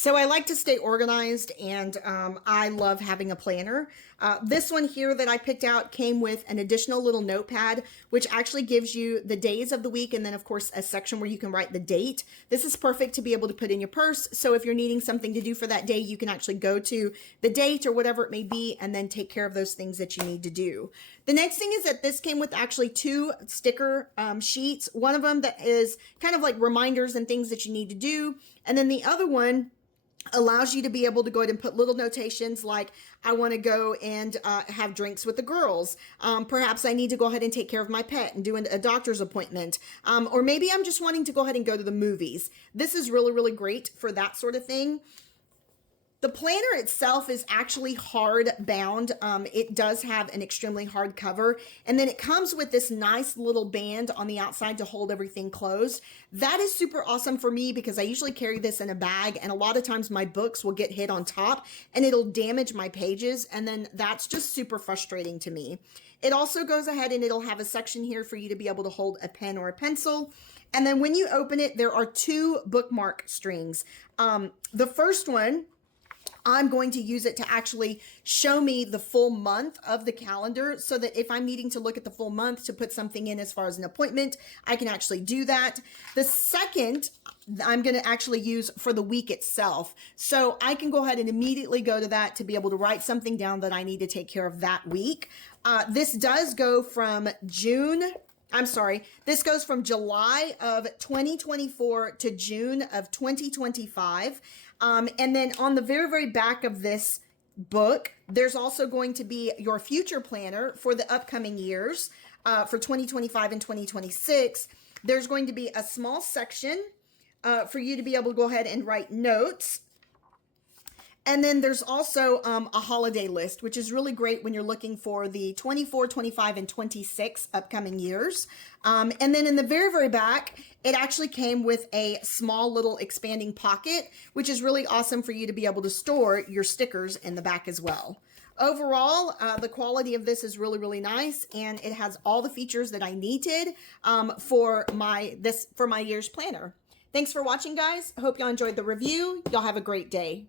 So I like to stay organized, and I love having a planner. This one here that I picked out came with an additional little notepad, which actually gives you the days of the week, and then of course a section where you can write the date. This is perfect to be able to put in your purse. So if you're needing something to do for that day, you can actually go to the date or whatever it may be, and then take care of those things that you need to do. The next thing is that this came with actually two sticker sheets. One of them that is kind of like reminders and things that you need to do. And then the other one allows you to be able to go ahead and put little notations like, I want to go and have drinks with the girls. Perhaps I need to go ahead and take care of my pet and do a doctor's appointment. Or maybe I'm just wanting to go ahead and go to the movies. This is really, really great for that sort of thing. The planner itself is actually hard bound. It does have an extremely hard cover, and then it comes with this nice little band on the outside to hold everything closed. That is super awesome for me because I usually carry this in a bag, and a lot of times my books will get hit on top and it'll damage my pages, and then that's just super frustrating to me. It also goes ahead and it'll have a section here for you to be able to hold a pen or a pencil. And then when you open it, there are two bookmark strings. The first one, I'm going to use it to actually show me the full month of the calendar so that if I'm needing to look at the full month to put something in as far as an appointment, I can actually do that. The second, I'm going to actually use for the week itself. So I can go ahead and immediately go to that to be able to write something down that I need to take care of that week. This does go from this goes from July of 2024 to June of 2025. And then on the very, very back of this book, there's also going to be your future planner for the upcoming years, for 2025 and 2026. There's going to be a small section for you to be able to go ahead and write notes. And then there's also a holiday list, which is really great when you're looking for the 24, 25, and 26 upcoming years. And then in the very, very back, it actually came with a small little expanding pocket, which is really awesome for you to be able to store your stickers in the back as well. Overall, the quality of this is really, really nice, and it has all the features that I needed for my year's planner. Thanks for watching, guys. I hope y'all enjoyed the review. Y'all have a great day.